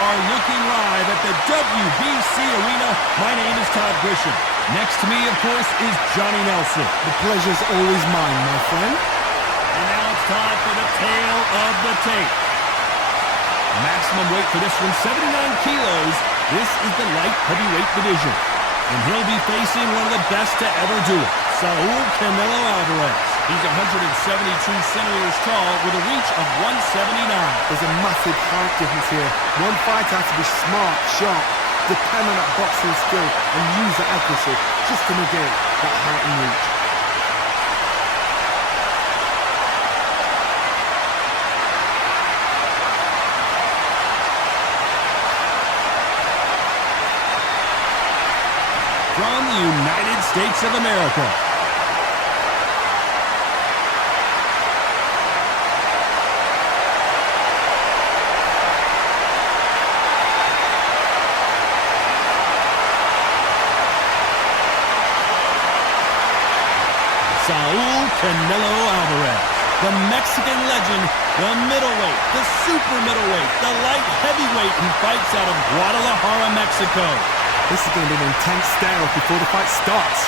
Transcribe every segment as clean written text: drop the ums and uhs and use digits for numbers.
are looking live at the WBC Arena. My name is Todd Grisham. Next to me, of course, is Johnny Nelson. The pleasure's always mine, my friend. And now it's time for the tale of the tape. Maximum weight for this one, 79 kilos. This is the light heavyweight division. And he'll be facing one of the best to ever do it, Saul Canelo Alvarez. He's 172 centimeters tall with a reach of 179. There's a massive height difference here. One fighter has to be smart, sharp, depend on that boxing skill, and use that accuracy just to negate that height and reach. From the United States of America, Saul Canelo Alvarez, the Mexican legend, the middleweight, the super middleweight, the light heavyweight who fights out of Guadalajara, Mexico. This is going to be an intense stare-off before the fight starts.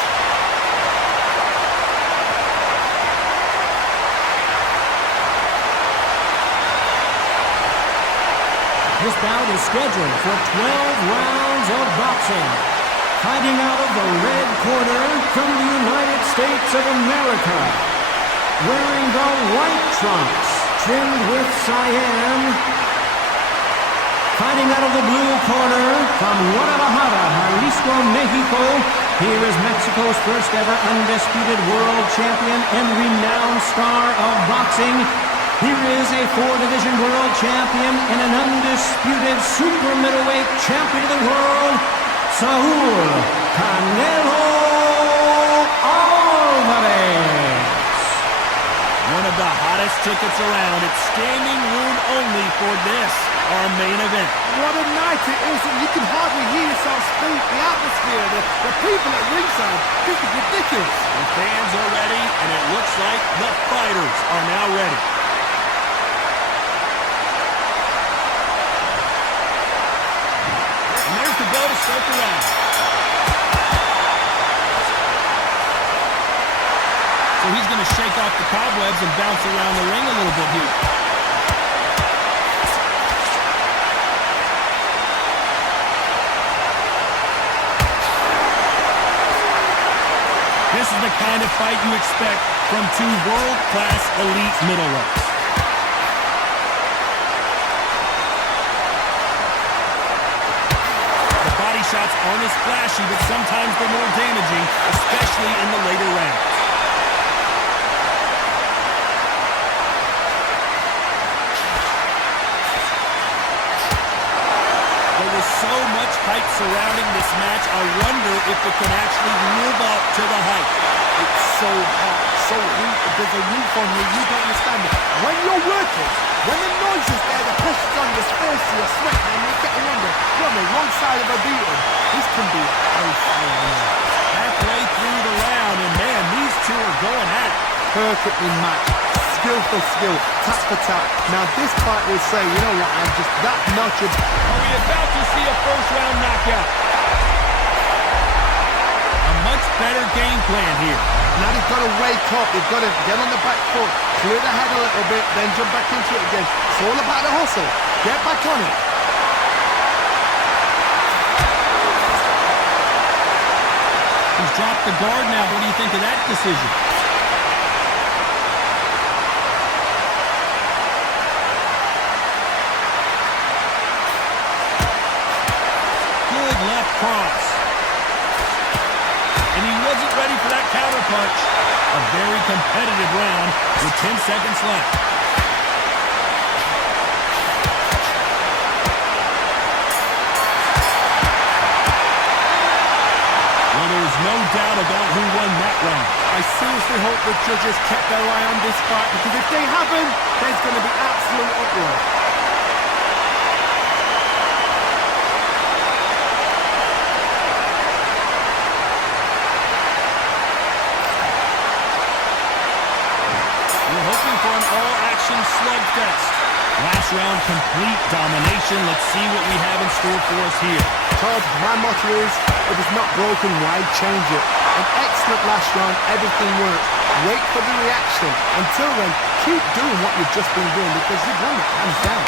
This bout is scheduled for 12 rounds of boxing. Fighting out of the red corner from the United States of America. Wearing the white trunks, trimmed with cyan. Fighting out of the blue corner from Guadalajara, Jalisco, Mexico. Here is Mexico's first ever undisputed world champion and renowned star of boxing. Here is a 4-division world champion and an undisputed super middleweight champion of the world, Saul Canelo Alvarez. One of the hottest tickets around. It's standing room only for this, our main event. What a night it is. You can hardly hear yourself speak. The atmosphere, the people at ringside. This is ridiculous. The fans are ready, and it looks like the fighters are now ready. And there's the bell to start the round. So he's going to shake off the cobwebs and bounce around the ring a little bit here. This is the kind of fight you expect from two world-class elite middleweights. The body shots aren't as flashy, but sometimes they're more damaging, especially in the later rounds. So much hype surrounding this match, I wonder if it can actually live up to the hype. It's so hot, so heat, there's a roof on you, you don't understand it. When you're working, when the noise is there, the pressure's on, you're thirsty, you're sweating, and you're getting under. You're on the wrong side of a beating. This can be very fun. Halfway through the round, and man, these two are going at it. Perfectly matched. Skill for skill, tap for tap. Now this fight will say, you know what, I'm just that notched. Are we about to see a first-round knockout? A much better game plan here. Now they've got to wake up, they've got to get on the back foot, clear the head a little bit, then jump back into it again. It's all about the hustle. Get back on it. He's dropped the guard now. What do you think of that decision? Left cross. And he wasn't ready for that counter punch. A very competitive round with 10 seconds left. Well, there's no doubt about who won that round. I seriously hope the judges kept their eye on this fight, because if they haven't, there's going to be absolute uproar. We're hoping for an all-action slugfest. Last round, complete domination. domination. Let's see what we have in store for us here. Todd, my motto is, if it's not broken, why change it? An excellent last round, everything works. Wait for the reaction. Until then, keep doing what you've just been doing because you've won it hands down.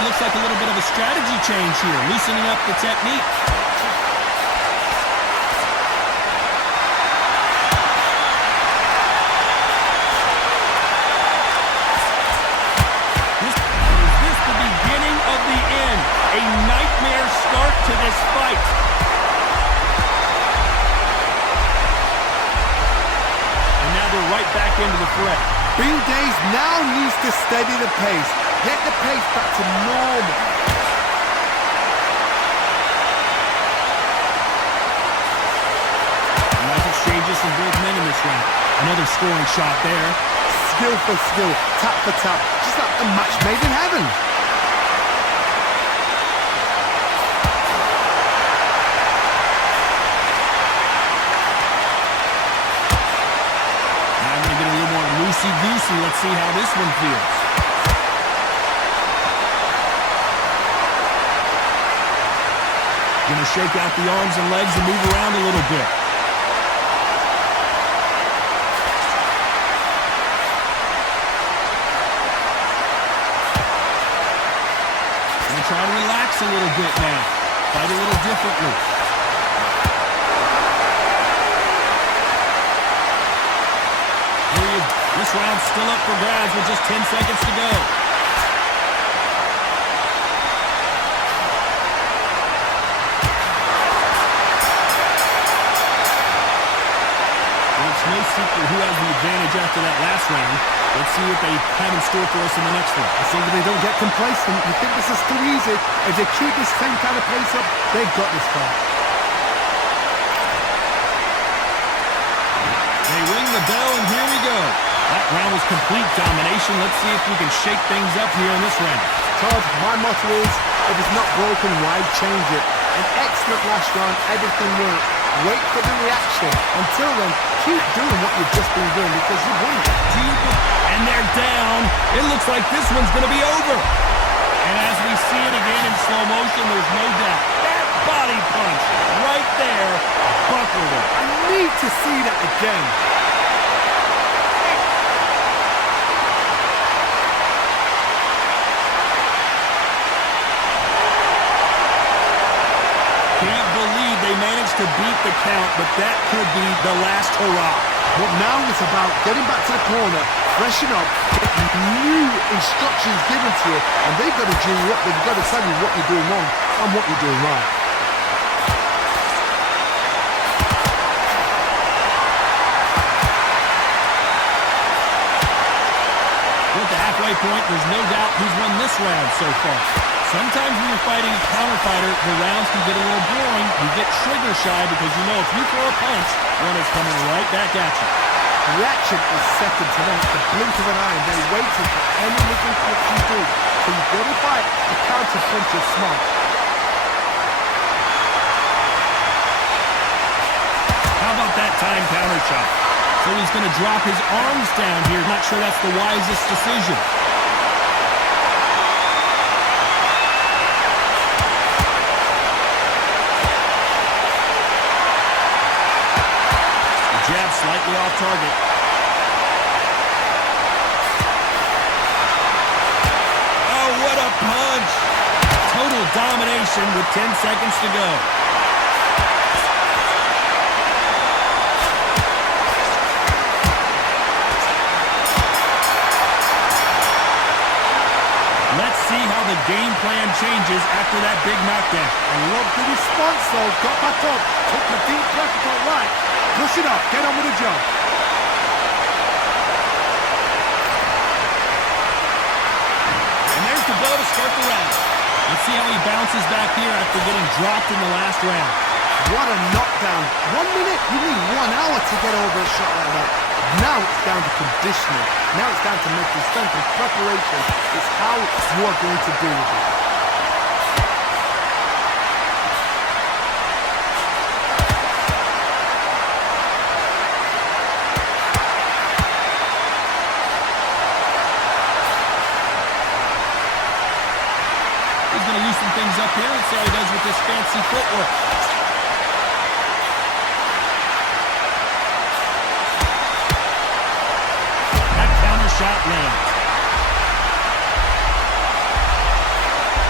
Looks like a little bit of a strategy change here, loosening up the technique. Is this the beginning of the end? A nightmare start to this fight. And now they're right back into the threat. Benavidez now needs to steady the pace. Get the pace back to normal. Nice exchanges from both men in this round. Another scoring shot there. Skill for skill, tap for tap, just like a match made in heaven. Now I'm going to get a little more loosey-goosey. Let's see how this one feels. Going to shake out the arms and legs and move around a little bit. Going to try to relax a little bit now. Fight a little differently. This round's still up for grabs with just 10 seconds to go. No secret who has the advantage after that last round. Let's see what they have in store for us in the next one. I think they don't get complacent. You think this is too easy. If they keep this same kind of pace up, they've got this far. They ring the bell, and here we go. That round was complete domination. Let's see if we can shake things up here in this round. Todd, my motto is, if it's not broken, why change it? An excellent last round, everything worked. Wait for the reaction. Until then, keep doing what you've just been doing because you've won it. And they're down. It looks like this one's going to be over. And as we see it again in slow motion, there's no doubt. That body punch right there buckled it. I need to see that again. Can't believe they managed to beat the count, but that could be the last hurrah. But now it's about getting back to the corner, freshen up, get new instructions given to you, and they've got to do you up. They've got to tell you what you're doing wrong and what you're doing right. At the halfway point, there's no doubt who's won this round so far. Sometimes when you're fighting a counter fighter, the rounds can get a little boring. You get trigger shy because you know if you throw a punch, one is coming right back at you. The reaction is second to none. It's the blink of an eye. They're waiting for any little punch you do. So you've got to fight a counter punch is smart. How about that time counter shot? So he's going to drop his arms down here. Not sure that's the wisest decision. Jab slightly off target. Oh, what a punch! Total domination with 10 seconds to go. Let's see how the game plan changes after that big knockdown. I love the response though. Got back up, took the deep breath, got right. Push it up, get on with the job. And there's the bell to start the round. Let's see how he bounces back here after getting dropped in the last round. What a knockdown. 1 minute, you need 1 hour to get over a shot like that. Now it's down to conditioning. Now it's down to mental strength and preparation. It's how you are going to deal with it. things up here and see how he does with this fancy footwork. That counter shot lands.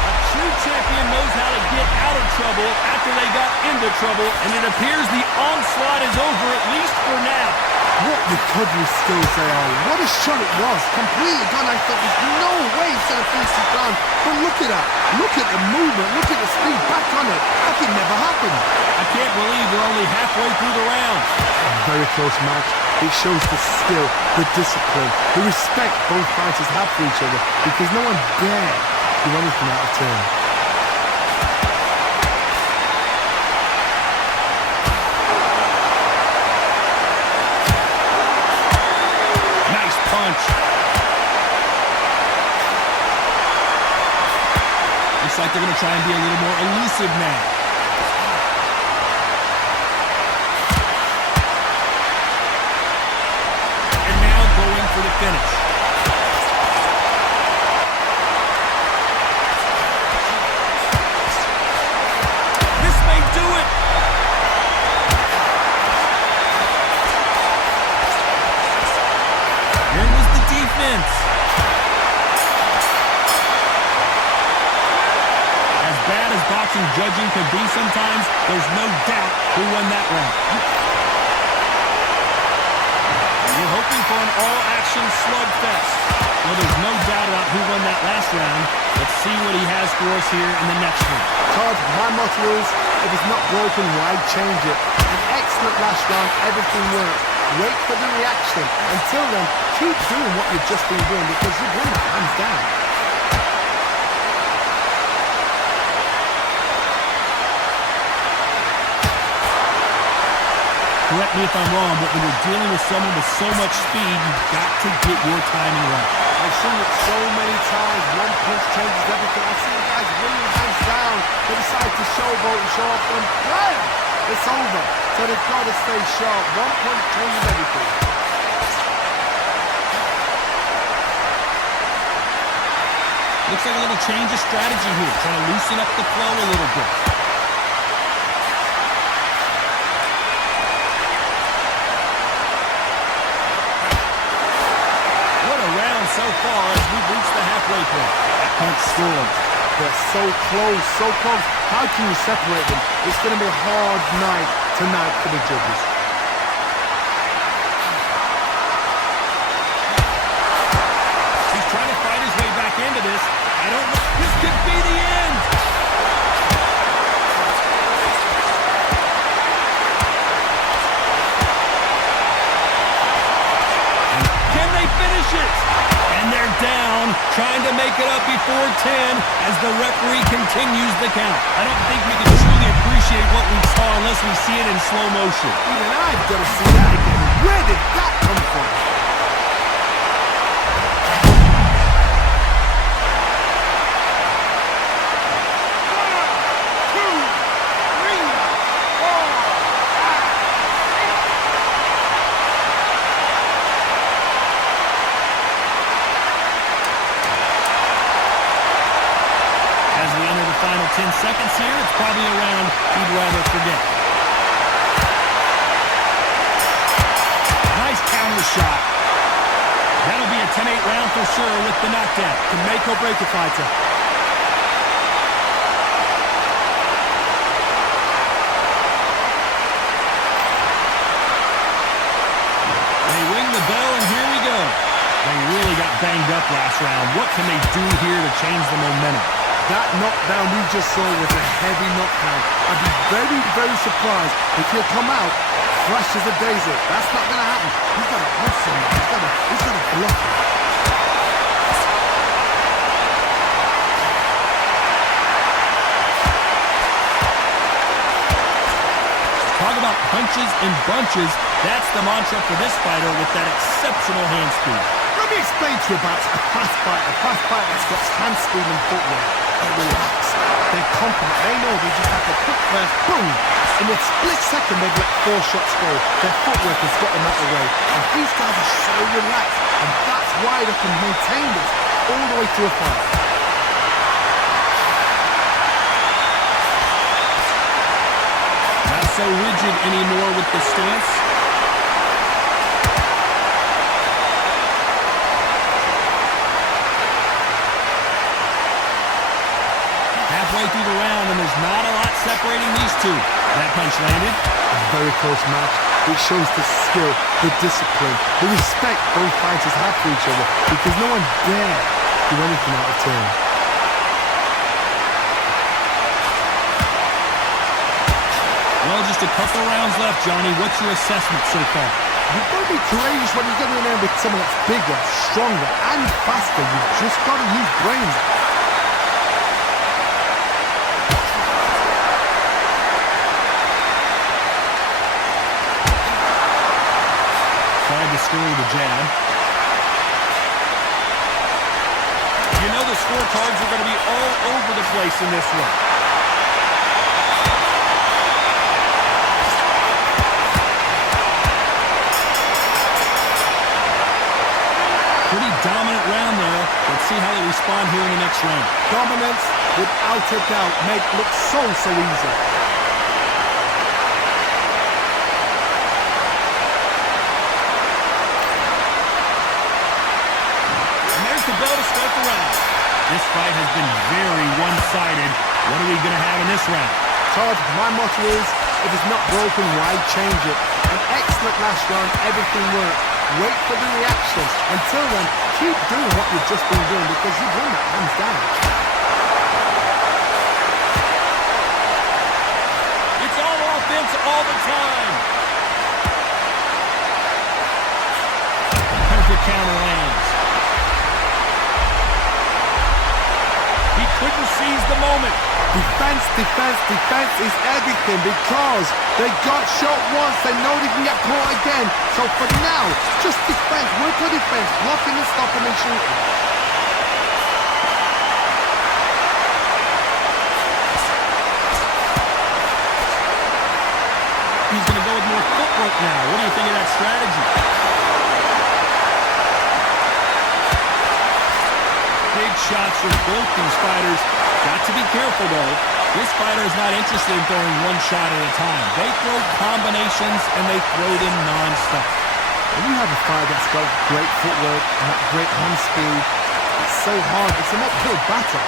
A true champion knows how to get out of trouble after they got into trouble, and it appears the onslaught is over, at least for now. What recovery skills they are. What a shot it was. Completely gone. I thought there's no way he's going to finish the ground. But look at that. Look at the movement. Look at the speed. Back on it. Like it never happened. I can't believe we're only halfway through the round. A very close match. It shows the skill, the discipline, the respect both fighters have for each other, because no one dare do anything out of turn. Punch. Looks like they're going to try and be a little more elusive now. And now going for the finish. This may do it. Defense. As bad as boxing judging can be sometimes, there's no doubt who won that round. You're hoping for an all-action slugfest. Well, there's no doubt about who won that last round. Let's see what he has for us here in the next one. Todd, my motto is, if it's not broken, why change it? An excellent last round, everything worked. Wait for the reaction. Until then, keep doing what you've just been doing, because you've won it hands down. Correct me if I'm wrong, but when you're dealing with someone with so much speed, you've got to get your timing right. I've seen it so many times. One punch changes everything. I've seen guys winning hands down. They decide to showboat and show off, and bam! It's over. So they've got to stay sharp. One punch changes everything. Looks like a little change of strategy here, trying to loosen up the flow a little bit. What a round so far as we've reached the halfway point. That punch scored. They're so close, so close. How can you separate them? It's going to be a hard night tonight for the judges. He's trying to fight his way back into this. I don't know. This could be the end. Can they finish it? And they're down, trying to make it up before 10 as the referee continues the count. I don't think we can truly appreciate what we saw unless we see it in slow motion. Even I've got to see that again. Where did that come from? Final 10 seconds here. It's probably a round he'd rather forget. Nice counter shot. That'll be a 10-8 round for sure with the knockdown. Can make or break a fighter. They ring the bell, and here we go. They really got banged up last round. What can they do here to change the momentum? That knockdown we just saw was a heavy knockdown. I'd be very, very surprised if he'll come out fresh as a daisy. That's not going to happen. He's got to hustle. He's got to block it. Talk about punches and bunches. That's the mantra for this fighter with that exceptional hand speed. Let me explain to you about a fast fighter that's got hand speed and footwork. They're relaxed. They're confident. They know they just have to put first, boom. In a split second, they've let 4 shots go. Their footwork has got them out of the way. And these guys are so relaxed. And that's why they can maintain this all the way through a fight. so rigid anymore with the stance. Halfway through the round, and there's not a lot separating these two. That punch landed. A very close match. It shows the skill, the discipline, the respect both fighters have for each other, because no one dare do anything out of turn. Well, just a couple rounds left, Johnny. What's your assessment so far? You've got to be courageous when you get in there with someone that's bigger, stronger, and faster. You've just got to use brains. Tried to screw the jab. You know the scorecards are going to be all over the place in this one. Pretty dominant round there. Let's see how they respond here in the next round. Dominance, without a doubt, make it look so easy. And there's the bell to start the round. This fight has been very one-sided. What are we going to have in this round? Todd, my motto is, if it's not broken, why change it? An excellent last round, everything worked. Wait for the reaction. Until then, keep doing what you've just been doing, because you've won that hands down. It's all offense all the time. Perfect counter lands. He couldn't seize the moment. Defense is everything, because they got shot once, they know they can get caught again. So for now, just defense, work on defense, blocking and stopping and shooting. He's going to go with more footwork now. What do you think of that strategy? Big shots from both these fighters. Got to be careful, though. This fighter is not interested in throwing one shot at a time. They throw combinations, and they throw them non-stop. When you have a fighter that's got great footwork and that great hand speed, it's so hard. It's an uphill battle.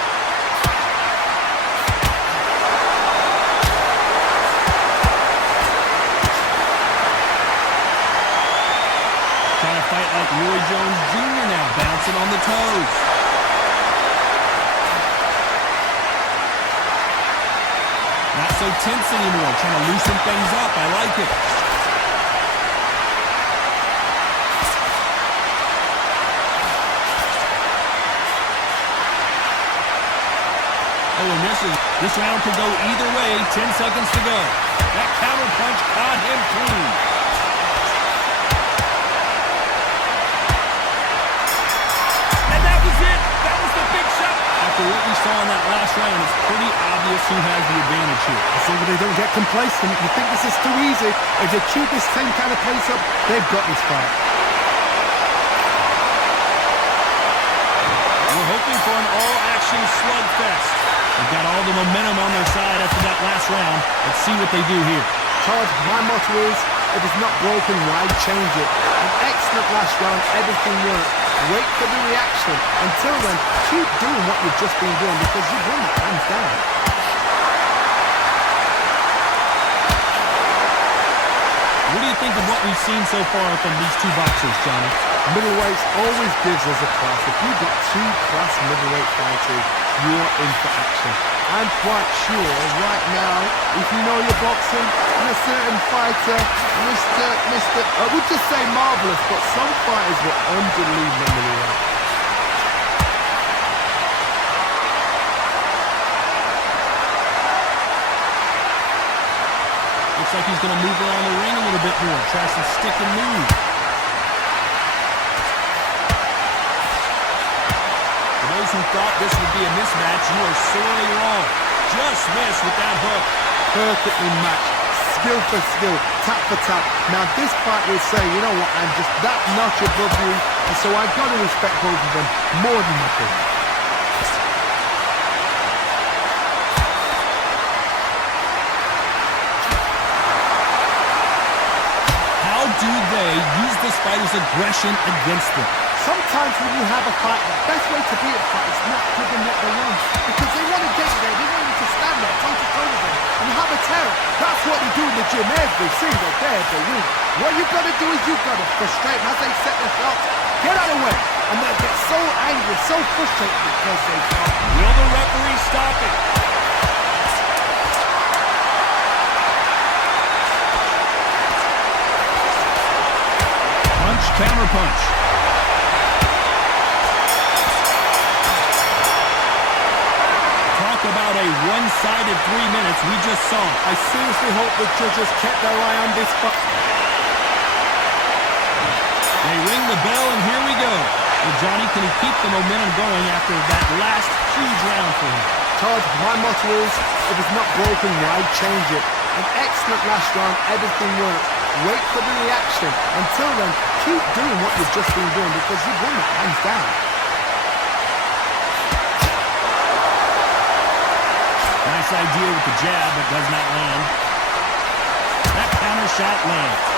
Trying to fight like Roy Jones Jr. now, bouncing on the toes. Not so tense anymore, trying to loosen things up. I like it. Oh, and this round could go either way. 10 seconds to go. That counter punch caught him clean. And that was it. That was the big shot. After what we saw in that last round, it's pretty obvious who has the advantage here. I think they don't get complacent. You think this is too easy. If they keep this same kind of pace up, they've got this fight. We're hoping for an all-action slugfest. They've got all the momentum on their side after that last round. Let's see what they do here. Todd, my motto is, if it's not broken, why change it? An excellent last round, everything worked. Wait for the reaction. Until then, keep doing what you've just been doing, because you've won that hands down. What do you think of what we've seen so far from these two boxers, Johnny? Middleweights always gives us a class. If you've got two class middleweight fighters, you're in for action. I'm quite sure right now, if you know your boxing, and a certain fighter, I would just say marvelous, but some fighters were unbelievable middleweight. Looks like he's going to move around the ring a little bit more, try some stick and move. For those who thought this would be a mismatch, you are sorely wrong. Just missed with that hook. Perfectly matched, skill for skill, tap for tap. Now this fight will say, you know what, I'm just that notch above you, and so I've got to respect both of them more than nothing. way, use this fighter's aggression against them. Sometimes when you have a fight, the best way to beat a fight is not give them what they want. Because they want to get there, they want you to stand there, toe to toe with them, and have a terror. That's what they do in the gym every single day of the week. What you've got to do is you've got to frustrate them as they set their shots. Get out of the way. And they get so angry, so frustrated because they can't. Will the referee stop it? Punch, counter punch. Talk about a one-sided 3 minutes we just saw. I seriously hope the judges kept their eye on this fight. They ring the bell, and here we go. Well, Johnny, can he keep the momentum going after that last huge round for him? Todd, my motto is, if it's not broken, why change it? An excellent last round, everything worked. Wait for the reaction. Until then, keep doing what you've just been doing because you've won it hands down. Nice idea with the jab, but does not land. That counter shot lands.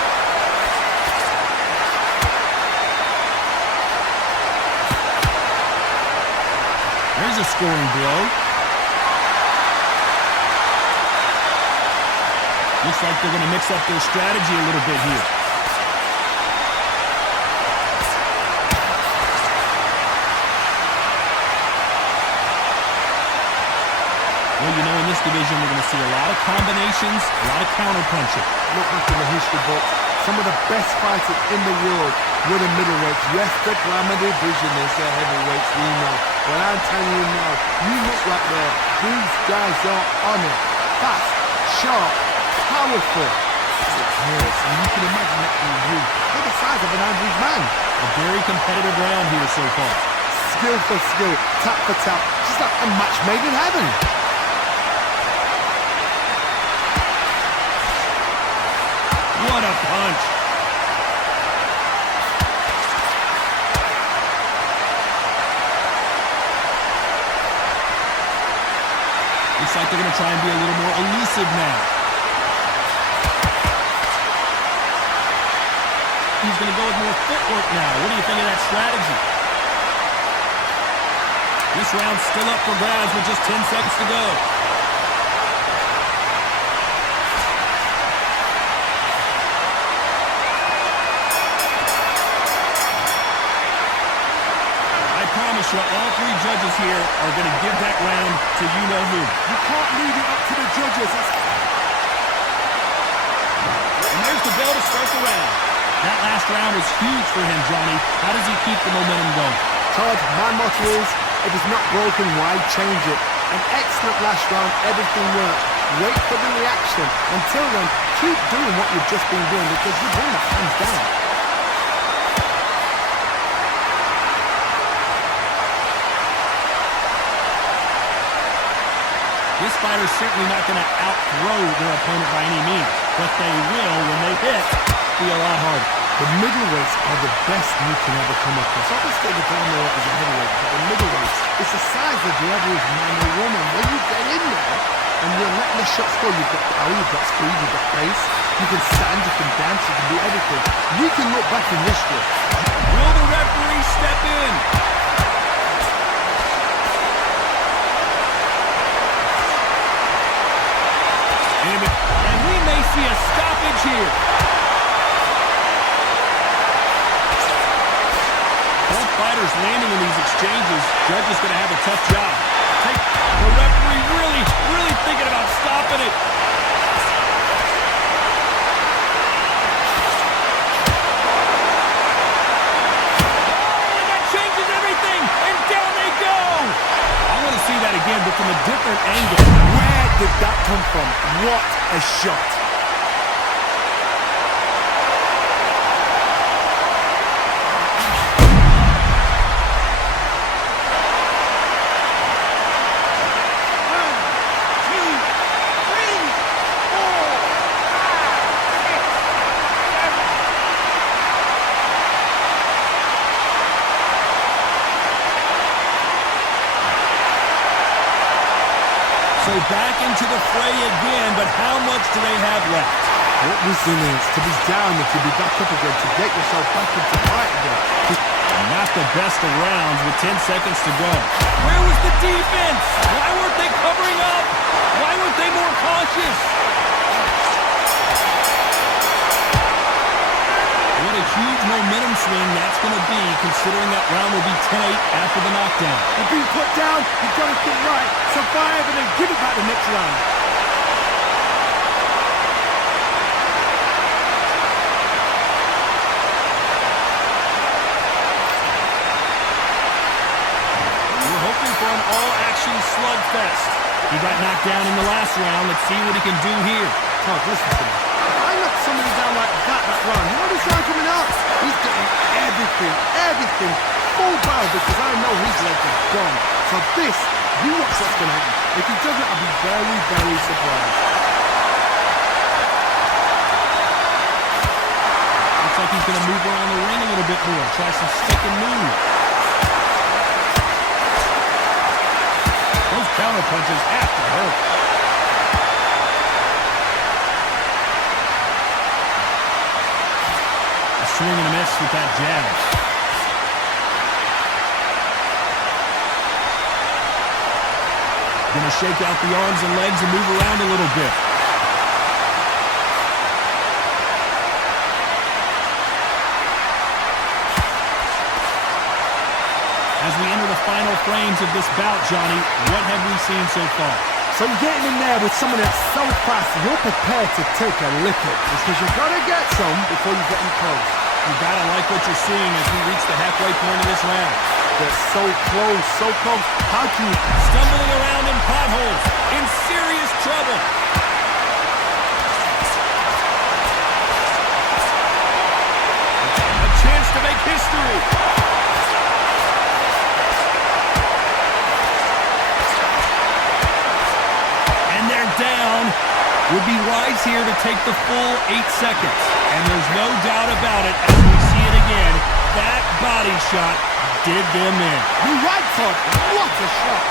There's a scoring blow. Looks like they're going to mix up their strategy a little bit here. Well, you know, in this division, we're going to see a lot of combinations, a lot of counter-punching. Look back in the history books. Some of the best fighters in the world were the middleweights. Yes, the glamour division is the heavyweights, we know. But I'm telling you now, you look right there. These guys are on it. Fast, sharp, powerful. Yes, and you can imagine that being you. They're the size of an average man. A very competitive round here so far. Skill for skill, tap for tap. Just like a match made in heaven. What a punch. Looks like they're going to try and be a little more elusive now. He's going to go with more footwork now. What do you think of that strategy? This round's still up for grabs with just 10 seconds to go. All three judges here are going to give that round to you-know-who. You can't leave it up to the judges. And there's the bell to start the round. That last round was huge for him, Johnny. How does he keep the momentum going? Todd, my motto is, if it's not broken, why change it? An excellent last round, everything worked. Wait for the reaction. Until then, keep doing what you've just been doing because you've won it hands down. This fighter's certainly not going to outthrow their opponent by any means, but they will, when they hit, be a lot harder. The middleweights are the best you can ever come across. Obviously, the glamour is a heavyweight, but the middleweights, it's the size of the average man or woman. When you get in there and you're letting the shots go, you've got power, you've got speed, you've got pace, you can stand, you can dance, you can do everything. You can look back in history. Will the referee step in? And we may see a stoppage here. Both fighters landing in these exchanges. Judge is going to have a tough job. The referee really thinking about stopping it. Oh, and that changes everything. And down they go. I want to see that again, but from a different angle. Where did that come from? What a shot. So back into the fray again, but how much do they have left? What resilience to be down and to be back up again, to get yourself back into fight again. Not the best of rounds with 10 seconds to go. Where was the defense? Why weren't they covering up? Why weren't they more cautious? What a huge momentum swing that's going to be, considering that round will be 10-8 after the knockdown. You've been put down, you've got to think right, survive and then give it back the next round. For an all-action slugfest. He got knocked down in the last round. Let's see what he can do here. Todd, listen to me. If I knock somebody down like that round, you know this round coming out? He's getting everything full barrel because I know his legs are gone. So this, you watch what's going to happen. If he doesn't, I'll be very, very surprised. Looks like he's going to move around the ring a little bit more. Try some stick and move. Those counter punches have to hurt. A swing and a miss with that jab. Gonna shake out the arms and legs and move around a little bit. As we enter the final frames of this bout, Johnny, what have we seen so far? So you're getting in there with someone that's so fast, you're prepared to take a licking because you've got to get some before you get in close. You gotta like what you're seeing as we reach the halfway point of this round. They're so close, so close. How can you... Stumbling around in potholes, in serious trouble. A chance to make history. Down. Would be wise here to take the full 8 seconds. And there's no doubt about it as we see it again. That body shot did them in. You're right, Todd. What a shot.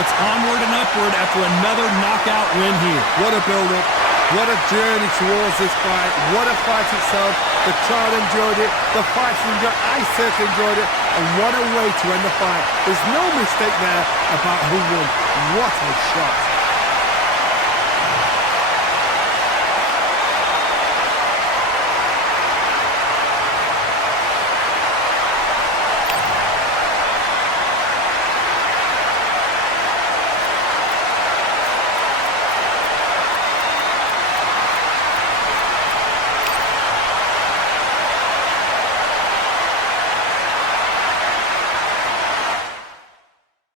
It's onward and upward after another knockout win here. What a build-up. What a journey towards this fight. What a fight itself. The crowd enjoyed it. The fight's enjoyed it. I certainly enjoyed it. And what a way to end the fight. There's no mistake there about who won. What a shot.